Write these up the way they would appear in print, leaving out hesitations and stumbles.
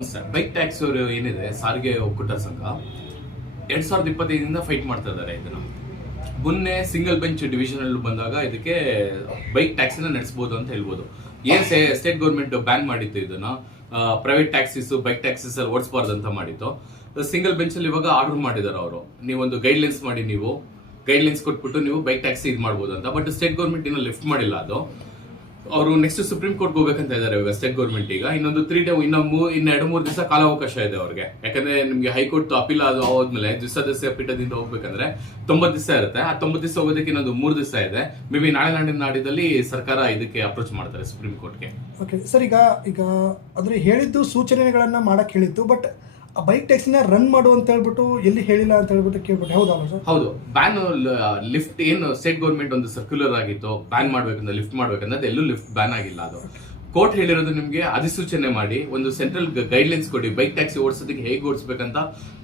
Sir, bike tax ಅವರು ಏನಿದೆ ಸಾರಿಗೆ ಒಕ್ಕೂಟ ಸಂಘ 2025 ಫೈಟ್ ಮಾಡ್ತಾ ಇದ್ದಾರೆ. ಇದನ್ನ ಮೊನ್ನೆ ಸಿಂಗಲ್ ಬೆಂಚ್ ಡಿವಿಷನ್ ಅಲ್ಲಿ ಬಂದಾಗ ಇದಕ್ಕೆ ಬೈಕ್ ಟ್ಯಾಕ್ಸ್ ನಡೆಸಬಹುದು ಅಂತ ಹೇಳ್ಬೋದು. ಏನ್ ಸ್ಟೇಟ್ ಗೌರ್ಮೆಂಟ್ ಬ್ಯಾನ್ ಮಾಡಿತ್ತು ಇದನ್ನ, ಪ್ರೈವೇಟ್ ಟ್ಯಾಕ್ಸಿಸ್ ಬೈಕ್ ಟ್ಯಾಕ್ಸಿಸ್ ಅಲ್ಲಿ ಓಡಿಸಬಾರ್ದು ಅಂತ ಮಾಡಿತ್ತು. ಸಿಂಗಲ್ ಬೆಂಚ್ ಅಲ್ಲಿ ಇವಾಗ ಆರ್ಡರ್ ಮಾಡಿದಾರೆ ಅವರು, ನೀವೊಂದು ಗೈಡ್ಲೈನ್ಸ್ ಮಾಡಿ, ನೀವು ಗೈಡ್ಲೈನ್ಸ್ ಕೊಟ್ಬಿಟ್ಟು ನೀವು ಬೈಕ್ ಟ್ಯಾಕ್ಸಿ ಇದು ಮಾಡ್ಬೋದು ಅಂತ. ಬಟ್ ಸ್ಟೇಟ್ ಗೌರ್ಮೆಂಟ್ ಇನ್ನು ಲಿಫ್ಟ್ ಮಾಡಿಲ್ಲ ಅದು. ಅವರು ನೆಕ್ಸ್ಟ್ ಸುಪ್ರೀಂ ಕೋರ್ಟ್ ಹೋಗ್ಬೇಕಂತ ಇದ್ದಾರೆ ಇವಾಗ ಸ್ಟೇಟ್ ಗೌರ್ಮೆಂಟ್. ಈಗ ಇನ್ನೊಂದು 3 ಡೇ ಇನ್ನು 2-3 ದಿವಸ ಕಾಲಾವಕಾಶ ಇದೆ ಅವ್ರಿಗೆ. ಯಾಕಂದ್ರೆ ನಿಮ್ಗೆ ಹೈಕೋರ್ಟ್ ಅಪೀಲ್ ಆದ್ಮೇಲೆ ದ್ವಿಸದಸ್ಯ ಪೀಠದಿಂದ ಹೋಗ್ಬೇಕಂದ್ರೆ 90 ದಿವಸ ಇರುತ್ತೆ. ಆ 90 ದಿವಸ ಹೋಗೋದಕ್ಕೆ ಇನ್ನೊಂದು 3 ದಿವಸ ಇದೆ. ಮೇ ಬಿ ನಾಡಿದ್ದಲ್ಲಿ ಸರ್ಕಾರ ಇದಕ್ಕೆ ಅಪ್ರೋಚ್ ಮಾಡ್ತಾರೆ ಸುಪ್ರೀಂ ಕೋರ್ಟ್ಗೆ. ಓಕೆ ಸರ್, ಈಗ ಅಂದ್ರೆ ಹೇಳಿದ್ದು ಸೂಚನೆಗಳನ್ನ ಮಾಡಕ್ ಹೇಳಿದ್ದು, ಬಟ್ ಬೈಕ್ ಟ್ಯಾಕ್ಸಿನ ರನ್ ಮಾಡು ಅಂತ ಹೇಳ್ಬಿಟ್ಟು ಎಲ್ಲಿ ಹೇಳಿಲ್ಲ ಅಂತ ಹೇಳ್ಬಿಟ್ಟು ಕೇಳ್ಬಿಟ್ಟು ಹೌದಲ್ಲ ಸರ್? ಹೌದು, ಬ್ಯಾನ್ ಲಿಫ್ಟ್ ಏನು ಸ್ಟೇಟ್ ಗೌರ್ಮೆಂಟ್ ಒಂದು ಸರ್ಕ್ಯುಲರ್ ಆಗಿತ್ತು ಬ್ಯಾನ್ ಮಾಡ್ಬೇಕಂದ್ರೆ ಲಿಫ್ಟ್ ಮಾಡ್ಬೇಕಂದ್ರೆ ಎಲ್ಲೂ ಲಿಫ್ಟ್ ಬ್ಯಾನ್ ಆಗಿಲ್ಲ. ಅದು ಕೋರ್ಟ್ ಹೇಳಿರೋದು ನಿಮ್ಗೆ ಅಧಿಸೂಚನೆ ಮಾಡಿ ಒಂದು ಸೆಂಟ್ರಲ್ ಗೈಡ್ಲೈನ್ಸ್ ಕೊಡಿ, ಬೈಕ್ ಟ್ಯಾಕ್ಸಿ ಓಡಿಸೋದಕ್ಕೆ ಹೇಗೆ ಓಡಿಸ್ಬೇಕಂತ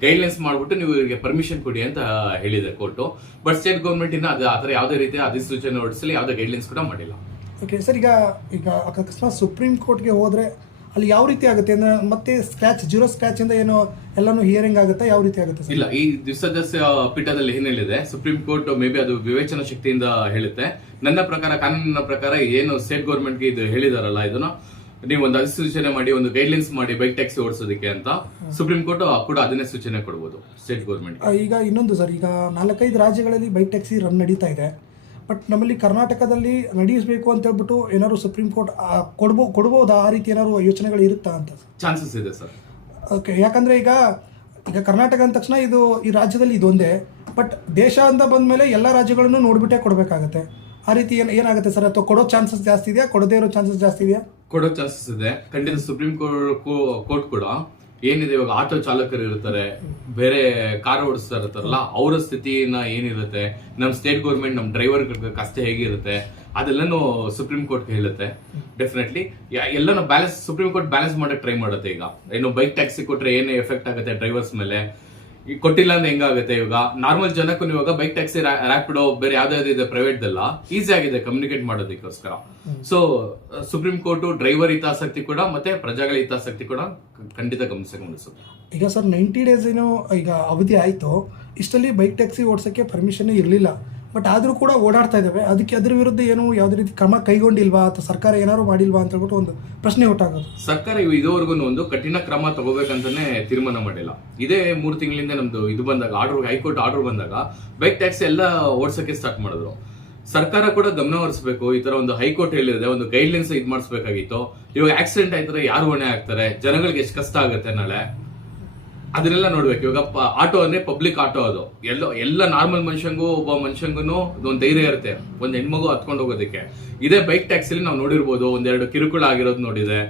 ಗೈಡ್ಲೈನ್ಸ್ ಮಾಡ್ಬಿಟ್ಟು ನೀವು ಇವರಿಗೆ ಪರ್ಮಿಷನ್ ಕೊಡಿ ಅಂತ ಹೇಳಿದೆ ಕೋರ್ಟು. ಬಟ್ ಸ್ಟೇಟ್ ಗೌರ್ಮೆಂಟ್ ಇನ್ನ ಅದು ಆತರ ಯಾವುದೇ ರೀತಿಯ ಅಧಿಸೂಚನೆ ಹೊರಡಿಸಲಿ, ಯಾವುದೇ ಗೈಡ್ಲೈನ್ಸ್ ಕೂಡ ಮಾಡಿಲ್ಲ. ಓಕೆ ಸರ್, ಈಗ ಅಕಸ್ಮಾತ್ ಸುಪ್ರೀಂ ಕೋರ್ಟ್ಗೆ ಹೋದ್ರೆ ಅಲ್ಲಿ ಯಾವ ರೀತಿ ಆಗುತ್ತೆ ಅಂದ್ರೆ ಮತ್ತೆ ಜೀರೋ ಸ್ಕ್ರಾಚ್ ಇಂದ ಏನೋ ಎಲ್ಲಾನು ಹಿಯರಿಂಗ್ ಆಗುತ್ತೆ, ಯಾವ ರೀತಿ ಆಗುತ್ತೆ? ಇಲ್ಲ, ಈ ದ್ವಿಸದಸ್ಯ ಪೀಠದಲ್ಲಿ ಏನ್ ಹೇಳಿದೆ ಸುಪ್ರೀಂ ಕೋರ್ಟ್, ಮೇ ಬಿ ಅದು ವಿವೇಚನಾ ಶಕ್ತಿಯಿಂದ ಹೇಳುತ್ತೆ. ನನ್ನ ಪ್ರಕಾರ, ಕಾನೂನಿನ ಪ್ರಕಾರ ಏನು ಸ್ಟೇಟ್ ಗೌರ್ಮೆಂಟ್ಗೆ ಇದು ಹೇಳಿದಾರಲ್ಲ, ಇದನ್ನ ನೀವು ಒಂದು ಅಧಿಸೂಚನೆ ಮಾಡಿ, ಒಂದು ಗೈಡ್ಲೈನ್ಸ್ ಮಾಡಿ ಬೈಕ್ ಟ್ಯಾಕ್ಸಿ ಓಡಿಸೋದಕ್ಕೆ ಅಂತ ಸುಪ್ರೀಂ ಕೋರ್ಟ್ ಕೂಡ ಅದನ್ನೇ ಸೂಚನೆ ಕೊಡಬಹುದು ಸ್ಟೇಟ್ ಗೌರ್ಮೆಂಟ್. ಈಗ ಇನ್ನೊಂದು ಸರ್, ಈಗ 4-5 ರಾಜ್ಯಗಳಲ್ಲಿ ಬೈಕ್ ಟ್ಯಾಕ್ಸಿ ರನ್ ನಡೀತಾ ಇದೆ. ಬಟ್ ನಮ್ಮಲ್ಲಿ ಕರ್ನಾಟಕದಲ್ಲಿ ನಡೆಸಬೇಕು ಅಂತ ಹೇಳ್ಬಿಟ್ಟು ಏನಾದ್ರು ಸುಪ್ರೀಂ ಕೋರ್ಟ್ ಕೊಡ್ಬೋದಾ? ಆ ರೀತಿ ಏನಾದ್ರು ಯೋಚನೆಗಳು ಇರುತ್ತಾ ಅಂತ? ಚಾನ್ಸಸ್ ಇದೆ ಸರ್. ಓಕೆ, ಯಾಕಂದ್ರೆ ಈಗ ಕರ್ನಾಟಕ ಅಂದ ತಕ್ಷಣ ಇದು ಈ ರಾಜ್ಯದಲ್ಲಿ ಇದೊಂದೇ, ಬಟ್ ದೇಶ ಅಂತ ಬಂದ್ಮೇಲೆ ಎಲ್ಲ ರಾಜ್ಯಗಳನ್ನು ನೋಡ್ಬಿಟ್ಟೆ ಕೊಡಬೇಕಾಗತ್ತೆ. ಆ ರೀತಿ ಏನಾಗುತ್ತೆ ಸರ್? ಅಥವಾ ಕೊಡೋ ಚಾನ್ಸಸ್ ಜಾಸ್ತಿ ಇದೆಯಾ, ಕೊಡದೇ ಇರೋ ಚಾನ್ಸಸ್ ಜಾಸ್ತಿ ಇದೆಯಾ? ಕೊಡೋ ಚಾನ್ಸಸ್ ಇದೆ ಖಂಡಿತ. ಸುಪ್ರೀಂ ಕೋರ್ಟ್ ಕೂಡ ಏನಿದೆ, ಇವಾಗ ಆಟೋ ಚಾಲಕರು ಇರ್ತಾರೆ, ಬೇರೆ ಕಾರ್ ಓಡಿಸ್ತಾ ಇರ್ತಾರಲ್ಲ, ಅವರ ಸ್ಥಿತಿನ ಏನಿರುತ್ತೆ, ನಮ್ ಸ್ಟೇಟ್ ಗೌರ್ಮೆಂಟ್ ನಮ್ ಡ್ರೈವರ್ ಕಷ್ಟ ಹೇಗಿರುತ್ತೆ ಅದೆಲ್ಲನೂ ಸುಪ್ರೀಂ ಕೋರ್ಟ್ ಹೇಳುತ್ತೆ. ಡೆಫಿನೆಟ್ಲಿ ಎಲ್ಲನೂ ಬ್ಯಾಲೆನ್ಸ್ ಸುಪ್ರೀಂ ಕೋರ್ಟ್ ಬ್ಯಾಲೆನ್ಸ್ ಮಾಡಕ್ ಟ್ರೈ ಮಾಡುತ್ತೆ. ಈಗ ಏನು ಬೈಕ್ ಟ್ಯಾಕ್ಸಿ ಕೊಟ್ರೆ ಏನು ಎಫೆಕ್ಟ್ ಆಗುತ್ತೆ ಡ್ರೈವರ್ಸ್ ಮೇಲೆ, ಈಗ ಕೊಟ್ಟಿಲ್ಲ ಅಂದ್ರೆ ಹೆಂಗಾಗುತ್ತೆ? ಇವಾಗ ನಾರ್ಮಲ್ ಜನಕ್ಕೂ ಇವಾಗ ಬೈಕ್ ಟ್ಯಾಕ್ಸಿ, ರ್ಯಾಪಿಡೋ, ಬೇರೆ ಯಾವ್ದಾವ್ದು ಇದೆ ಪ್ರೈವೇಟ್ದೆಲ್ಲ ಈಸಿ ಆಗಿದೆ ಕಮ್ಯುನಿಕೇಟ್ ಮಾಡೋದಕ್ಕೋಸ್ಕರ. ಸೊ ಸುಪ್ರೀಂ ಕೋರ್ಟ್ ಡ್ರೈವರ್ ಹಿತಾಸಕ್ತಿ ಕೂಡ ಮತ್ತೆ ಪ್ರಜೆಗಳ ಹಿತಾಸಕ್ತಿ ಕೂಡ ಖಂಡಿತ ಗಮನಿಸುತ್ತೆ. ಈಗ ಸರ್ 90 ಡೇಸ್ ಏನೋ ಈಗ ಅವಧಿ ಆಯ್ತು, ಇಷ್ಟಲ್ಲಿ ಬೈಕ್ ಟ್ಯಾಕ್ಸಿ ಓಡಿಸೋಕ್ಕೆ ಪರ್ಮಿಷನ್ ಇರಲಿಲ್ಲ, ಬಟ್ ಆದ್ರೂ ಕೂಡ ಓಡಾಡ್ತಾ ಇದ್ದಾವೆ. ಅದ್ರ ವಿರುದ್ಧ ಏನು ಯಾವುದೇ ರೀತಿ ಕ್ರಮ ಕೈಗೊಂಡಿಲ್ವಾ ಅಥವಾ ಸರ್ಕಾರ ಏನಾದ್ರು ಮಾಡಿಲ್ವಾ ಅಂತ ಹೇಳ್ಬಿಟ್ಟು ಒಂದು ಪ್ರಶ್ನೆ ಹುಟ್ಟಾಗೋದು. ಸರ್ಕಾರ ಇದುವರೆಗೂ ಒಂದು ಕಠಿಣ ಕ್ರಮ ತಗೋಬೇಕಂತಾನೆ ತೀರ್ಮಾನ ಮಾಡಿಲ್ಲ. ಇದೇ 3 ತಿಂಗಳಿಂದ ನಮ್ದು ಇದು ಬಂದಾಗ ಹೈಕೋರ್ಟ್ ಆರ್ಡರ್ ಬಂದಾಗ ಬೈಕ್ ಟ್ಯಾಕ್ಸಿ ಎಲ್ಲ ಓಡಿಸೋಕೆ ಸ್ಟಾರ್ಟ್ ಮಾಡಿದ್ರು. ಸರ್ಕಾರ ಕೂಡ ಗಮನ ಹರಿಸಬೇಕು. ಈ ತರ ಒಂದು ಹೈಕೋರ್ಟ್ ಹೇಳಿದ್ರೆ ಒಂದು ಗೈಡ್ಲೈನ್ಸ್ ಇದು ಮಾಡಿಸ್ಬೇಕಾಗಿತ್ತು. ಇವಾಗ ಆಕ್ಸಿಡೆಂಟ್ ಆಯ್ತಾರೆ, ಯಾರು ಹೊಣೆ ಆಗ್ತಾರೆ, ಜನಗಳಿಗೆ ಎಷ್ಟು ಕಷ್ಟ ಆಗುತ್ತೆ ನಾಳೆ, ಅದನ್ನೆಲ್ಲ ನೋಡ್ಬೇಕು. ಇವಾಗ ಆಟೋ ಅಂದ್ರೆ ಪಬ್ಲಿಕ್ ಆಟೋ, ಅದು ಎಲ್ಲ ನಾರ್ಮಲ್ ಮನುಷ್ಯಂಗೂ ಒಬ್ಬ ಮನುಷ್ಯಂಗೂ ಒಂದು ಧೈರ್ಯ ಇರುತ್ತೆ, ಒಂದ್ ಹೆಣ್ಮಗು ಹತ್ಕೊಂಡು ಹೋಗೋದಕ್ಕೆ. ಇದೇ ಬೈಕ್ ಟ್ಯಾಕ್ಸಿಲಿ ನಾವು ನೋಡಿರ್ಬೋದು, 1-2 ಕಿರುಕುಳ ಆಗಿರೋದು ನೋಡಿದೆ,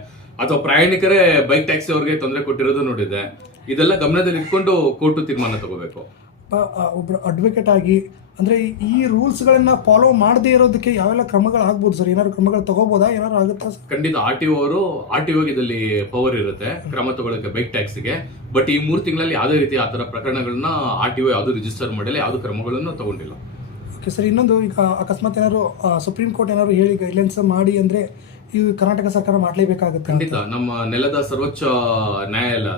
ಅಥವಾ ಪ್ರಯಾಣಿಕರೇ ಬೈಕ್ ಟ್ಯಾಕ್ಸಿ ಅವ್ರಿಗೆ ತೊಂದರೆ ಕೊಟ್ಟಿರೋದು ನೋಡಿದೆ. ಇದೆಲ್ಲ ಗಮನದಲ್ಲಿ ಇಟ್ಕೊಂಡು ಕೋರ್ಟ್ ತೀರ್ಮಾನ ತಗೋಬೇಕು. ಒಬ್ರು ಅಡ್ವೊಕೇಟ್ ಆಗಿ ಅಂದ್ರೆ ಈ ರೂಲ್ಸ್ ಗಳನ್ನ ಫಾಲೋ ಮಾಡದೇ ಇರೋದಕ್ಕೆ ಯಾವೆಲ್ಲ ಕ್ರಮಗಳು ಆಗ್ಬೋದು ಸರ್? ಏನಾದ್ರು ಕ್ರಮಗಳು ತಗೋಬಹುದಾ? ಏನಾದ್ರು ಆಗುತ್ತಾ? ಖಂಡಿತ ಆರ್ಟಿಒ ಇದರಲ್ಲಿ ಪವರ್ ಇರುತ್ತೆ ಕ್ರಮ ತಗೊಳ್ಳಕ್ಕೆ ಬೈಕ್ ಟ್ಯಾಕ್ಸಿಗೆ. ಬಟ್ ಈ 3 ತಿಂಗಳಲ್ಲಿ ಯಾವುದೇ ರೀತಿ ಆ ತರ ಪ್ರಕರಣಗಳನ್ನ ಆರ್ಟಿಒ ಯಾವ್ದು ರಿಜಿಸ್ಟರ್ ಮಾಡಿಲ್ಲ, ಯಾವ್ದು ಕ್ರಮಗಳನ್ನು ತಗೊಂಡಿಲ್ಲ. ಓಕೆ ಸರ್, ಇನ್ನೊಂದು, ಈಗ ಅಕಸ್ಮಾತ್ ಏನಾದ್ರು ಸುಪ್ರೀಂ ಕೋರ್ಟ್ ಏನಾದ್ರು ಹೇಳಿ ಗೈಡ್ಲೈನ್ಸ್ ಮಾಡಿ ಅಂದ್ರೆ ಈ ಕರ್ನಾಟಕ ಸರ್ಕಾರ ಮಾಡ್ಲೇಬೇಕಾಗುತ್ತೆ? ಖಂಡಿತ. ನಮ್ಮ ನೆಲದ ಸರ್ವೋಚ್ಚ ನ್ಯಾಯಾಲಯ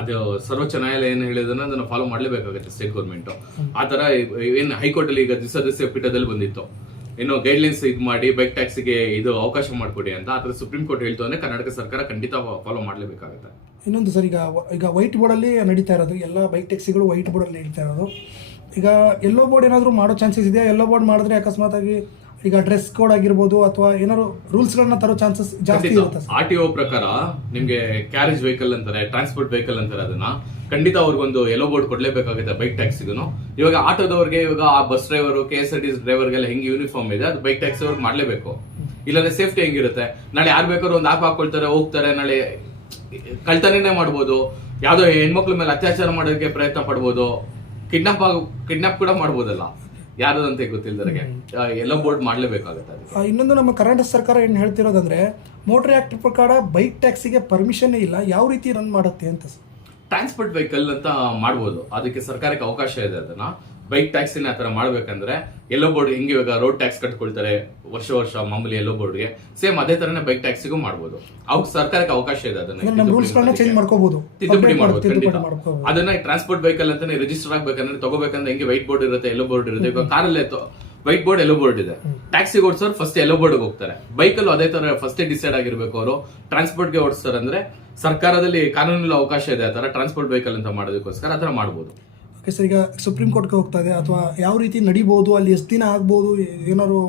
ಅದು ಸರ್ವೋಚ್ಚ ನ್ಯಾಯಾಲಯ ಏನ್ ಹೇಳಿದನ್ನ ಅದನ್ನ ಫಾಲೋ ಮಾಡ್ಲೇಬೇಕಾಗುತ್ತೆ ಸ್ಟೇಟ್ ಗೌರ್ಮೆಂಟ್. ಆತರ ಏನ್ ಹೈಕೋರ್ಟ್ ಅಲ್ಲಿ ಈಗ ದ್ವಿಸದಸ್ಯ ಪೀಠದಲ್ಲಿ ಬಂದಿತ್ತು, ಏನೋ ಗೈಡ್ಲೈನ್ಸ್ ಇದು ಮಾಡಿ ಬೈಕ್ ಟ್ಯಾಕ್ಸಿಗೆ ಇದು ಅವಕಾಶ ಮಾಡಿಕೊಡಿ ಅಂತ. ಆತರ ಸುಪ್ರೀಂ ಕೋರ್ಟ್ ಹೇಳ್ತು ಅಂದ್ರೆ ಕರ್ನಾಟಕ ಸರ್ಕಾರ ಖಂಡಿತ ಫಾಲೋ ಮಾಡ್ಲೇಬೇಕಾಗುತ್ತೆ. ಇನ್ನೊಂದು ಸರ್, ಈಗ ವೈಟ್ ಬೋರ್ಡ್ ಅಲ್ಲಿ ನಡೀತಾ ಇರೋದು, ಎಲ್ಲ ಬೈಕ್ ಟ್ಯಾಕ್ಸಿಗಳು ವೈಟ್ ಬೋರ್ಡ್ ಅಲ್ಲಿ ನಡೀತಾ ಇರೋದು. ಈಗ ಯೆಲ್ಲೋ ಬೋರ್ಡ್ ಏನಾದ್ರು ಮಾಡೋ ಚಾನ್ಸಸ್ ಇದೆಯಾ? ಯೆಲ್ಲೋ ಬೋರ್ಡ್ ಮಾಡಿದ್ರೆ ಅಕಸ್ಮಾತ್ ಆಗಿ ಈಗ ಡ್ರೆಸ್ ಕೋಡ್ ಆಗಿರ್ಬೋದು ಅಥವಾ ಏನಾದ್ರು ರೂಲ್ಸ್ ಗಳನ್ನ ತರೋ ಚಾನ್ಸಸ್ ಜಾಸ್ತಿ ಇರುತ್ತೆ. ಆರ್ಟಿಒ ಪ್ರಕಾರ ನಿಮ್ಗೆ ಕ್ಯಾರೇಜ್ ವೆಹಿಕಲ್ ಅಂತಾರೆ, ಟ್ರಾನ್ಸ್ಪೋರ್ಟ್ ವೆಹಿಕಲ್ ಅಂತಾರೆ, ಅದನ್ನ ಖಂಡಿತ ಅವ್ರಿಗೊಂದು ಯೆಲ್ಲೋ ಬೋರ್ಡ್ ಕೊಡ್ಲೇಬೇಕಾಗುತ್ತೆ ಬೈಕ್ ಟ್ಯಾಕ್ಸಿಗೂ. ಇವಾಗ ಆಟೋದವ್ರಿಗೆ, ಇವಾಗ ಆ ಬಸ್ ಡ್ರೈವರ್, KSRTC ಡ್ರೈವರ್ಗೆಲ್ಲ ಹೆಂಗೆ ಯೂನಿಫಾರ್ಮ್ ಇದೆ, ಅದು ಬೈಕ್ ಟ್ಯಾಕ್ಸಿ ಅವ್ರಿಗೆ ಮಾಡ್ಲೇಬೇಕು. ಇಲ್ಲಾಂದ್ರೆ ಸೇಫ್ಟಿ ಹೆಂಗಿರುತ್ತೆ? ನಾಳೆ ಯಾರು ಬೇಕಾದ್ರೂ ಒಂದು ಆಪ್ ಹಾಕೊಳ್ತಾರೆ, ಹೋಗ್ತಾರೆ, ನಾಳೆ ಕಳ್ತನೇ ಮಾಡ್ಬೋದು, ಯಾವ್ದೋ ಹೆಣ್ಮಕ್ಳ ಮೇಲೆ ಅತ್ಯಾಚಾರ ಮಾಡೋದಕ್ಕೆ ಪ್ರಯತ್ನ ಪಡ್ಬೋದು, ಕಿಡ್ನಾಪ್ ಕೂಡ ಮಾಡ್ಬೋದಲ್ಲ, ಯಾರದಂತೆ ಗೊತ್ತಿಲ್ಲದರಿಗೆ ಎಲ್ಲ ಬೋರ್ಡ್ ಮಾಡ್ಲೇಬೇಕಾಗುತ್ತೆ. ಇನ್ನೊಂದು, ನಮ್ಮ ಕರ್ನಾಟಕ ಸರ್ಕಾರ ಏನ್ ಹೇಳ್ತಿರೋದಂದ್ರೆ ಮೋಟರ್ ಆಕ್ಟ್ ಪ್ರಕಾರ ಬೈಕ್ ಟ್ಯಾಕ್ಸಿಗೆ ಪರ್ಮಿಷನ್ ಇಲ್ಲ, ಯಾವ ರೀತಿ ರನ್ ಮಾಡುತ್ತೆ ಅಂತ? ಟ್ರಾನ್ಸ್ಪೋರ್ಟ್ ವೆಹಿಕಲ್ ಅಂತ ಮಾಡ್ಬೋದು, ಅದಕ್ಕೆ ಸರ್ಕಾರಕ್ಕೆ ಅವಕಾಶ ಇದೆ ಅದನ್ನ. ಬೈಕ್ ಟ್ಯಾಕ್ಸಿನ ಆ ತರ ಮಾಡ್ಬೇಕಂದ್ರೆ ಎಲ್ಲೋ ಬೋರ್ಡ್ ಹೆಂಗೆ ಇವಾಗ ರೋಡ್ ಟ್ಯಾಕ್ಸ್ ಕಟ್ಕೊಳ್ತಾರೆ ವರ್ಷ ಮಾಮೂಲಿ ಎಲ್ಲೋ ಬೋರ್ಡ್ಗೆ, ಸೇಮ್ ಅದೇ ತರನೇ ಬೈಕ್ ಟ್ಯಾಕ್ಸಿಗೂ ಮಾಡ್ಬೋದು. ಅವ್ರು ಸರ್ಕಾರಕ್ಕೆ ಅವಕಾಶ ಇದೆ ಅದನ್ನ ನಮ್ಮ ರೂಲ್ಸ್ ಗಳನ್ನ ಚೇಂಜ್ ಮಾಡ್ಕೋಬಹುದು, ತಿದ್ದುಪಡಿ ಮಾಡ್ಬೋದು. ಖಂಡಿತ ಮಾಡ್ಕೋಬಹುದು. ಅದನ್ನ ಟ್ರಾನ್ಸ್ಪೋರ್ಟ್ ವೆಹಿಕಲ್ ಅಂತಾನೆ ರಿಜಿಸ್ಟರ್ ಆಗ್ಬೇಕಂದ್ರೆ ತಗೋಬೇಕಂದ್ರೆ ಹೆಂಗೆ ವೈಟ್ ಬೋರ್ಡ್ ಇರುತ್ತೆ, ಎಲ್ಲೋ ಬೋರ್ಡ್ ಇರುತ್ತೆ. ಈಗ ಕಾರಲ್ಲೇ ವೈಟ್ ಬೋರ್ಡ್ ಎಲ್ಲೋ ಬೋರ್ಡ್ ಇದೆ, ಟ್ಯಾಕ್ಸಿ ಓಡಿಸೋರು ಫಸ್ಟ್ ಎಲ್ಲೋ ಬೋರ್ಡ್ ಹೋಗ್ತಾರೆ. ಬೈಕಲ್ಲೂ ಅದೇ ತರ ಫಸ್ಟ್ ಡಿಸೈಡ್ ಆಗಿರ್ಬೇಕು. ಅವರು ಟ್ರಾನ್ಸ್ಪೋರ್ಟ್ಗೆ ಓಡಿಸ್ತಾರೆ ಅಂದ್ರೆ ಸರ್ಕಾರದಲ್ಲಿ ಕಾನೂನಲ್ಲಿ ಅವಕಾಶ ಇದೆ ಆ ತರ ಟ್ರಾನ್ಸ್ಪೋರ್ಟ್ ವೆಹಿಕಲ್ ಅಂತ ಮಾಡೋದಕ್ಕೋಸ್ಕರ ಆ ತರ ಮಾಡ್ಬೋದು. ಓಕೆ ಸರ್, ಈಗ ಸುಪ್ರೀಂ ಕೋರ್ಟ್ಗೆ ಹೋಗ್ತಾ ಇದೆ ಅಥವಾ ಯಾವ ರೀತಿ ನಡಿಬಹುದು, ಅಲ್ಲಿ ಎಷ್ಟು ದಿನ ಆಗ್ಬಹುದು, ಏನಾದ್ರು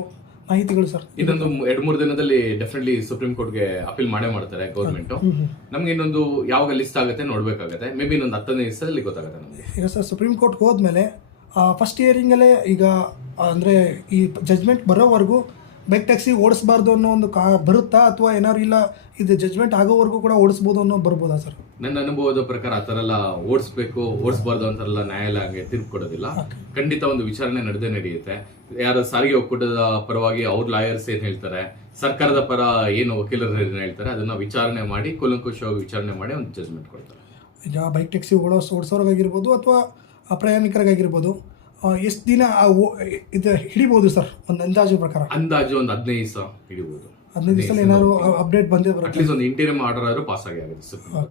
ಮಾಹಿತಿಗಳು ಸರ್? ಇದೊಂದು 2-3 ದಿನದಲ್ಲಿ ಡೆಫಿನೆಟ್ಲಿ ಸುಪ್ರೀಂ ಕೋರ್ಟ್ಗೆ ಅಪೀಲ್ ಮಾಡ್ತಾರೆ ಗೌರ್ಮೆಂಟ್. ನಮ್ಗೆ ಇನ್ನೊಂದು ಯಾವಾಗ ಲಿಸ್ಟ್ ಆಗುತ್ತೆ ನೋಡ್ಬೇಕಾಗತ್ತೆ. ಮೇ ಬಿ ಇನ್ನೊಂದು 10 ದಿವಸದಲ್ಲಿ ಗೊತ್ತಾಗುತ್ತೆ ನಮಗೆ. ಈಗ ಸರ್ ಸುಪ್ರೀಂ ಕೋರ್ಟ್ಗೆ ಹೋದ್ಮೇಲೆ ಫಸ್ಟ್ ಹಿಯರಿಂಗಲ್ಲೇ ಈಗ ಅಂದರೆ ಈ ಜಜ್ಮೆಂಟ್ ಬರೋವರೆಗೂ ಬೈಕ್ ಟ್ಯಾಕ್ಸಿ ಓಡಿಸಬಾರ್ದು ಅನ್ನೋ ಒಂದು ಬರುತ್ತಾ, ಅಥವಾ ಏನಾದ್ರು ಇಲ್ಲ ಇದು ಜಜ್ಮೆಂಟ್ ಆಗೋವರೆಗೂ ಕೂಡ ಓಡಿಸ್ಬೋದು ಅನ್ನೋ ಬರ್ಬೋದಾ ಸರ್? ನನ್ನ ಅನುಭವದ ಪ್ರಕಾರ ಆ ತರ ಎಲ್ಲ ಓಡಿಸಬಾರ್ದು ಅಂತಾರಲ್ಲ ನ್ಯಾಯಾಲಯ ಹಂಗೆ ತೀರ್ಪು ಕೊಡೋದಿಲ್ಲ. ಖಂಡಿತ ಒಂದು ವಿಚಾರಣೆ ನಡೆಯುತ್ತೆ. ಯಾರು ಸಾರಿಗೆ ಒಕ್ಕೂಟದ ಪರವಾಗಿ ಅವ್ರ ಲಾಯರ್ಸ್ ಏನ್ ಹೇಳ್ತಾರೆ, ಸರ್ಕಾರದ ಪರ ಏನು ವಕೀಲರು ಏನ್ ಹೇಳ್ತಾರೆ, ಅದನ್ನ ವಿಚಾರಣೆ ಮಾಡಿ ಕೂಲಂಕುಷವಾಗಿ ವಿಚಾರಣೆ ಮಾಡಿ ಒಂದು ಜಜ್ಮೆಂಟ್ ಕೊಡ್ತಾರೆ. ಈಗ ಬೈಕ್ ಟ್ಯಾಕ್ಸಿ ಓಡಿಸೋರ್ಗಾಗಿರ್ಬೋದು ಅಥವಾ ಪ್ರಯಾಣಿಕರಿಗಾಗಿರ್ಬೋದು ಎಷ್ಟು ದಿನ ಇದು ಹಿಡಿಬೋದು ಸರ್ ಒಂದು ಅಂದಾಜು ಪ್ರಕಾರ? ಅಂದಾಜು ಒಂದು 15 ದಿವಸ ಹಿಡಿಬಹುದು. 15 ದಿವಸದಲ್ಲಿ ಏನಾದ್ರು ಅಪ್ಡೇಟ್ ಬಂದೇ ಬರುತ್ತೆ. ಅಟ್ಲೀಸ್ಟ್ ಒಂದು ಇಂಟೀರಿಯಂ ಆರ್ಡರ್ ಆದ್ರೂ ಪಾಸ್ ಆಗುತ್ತೆ.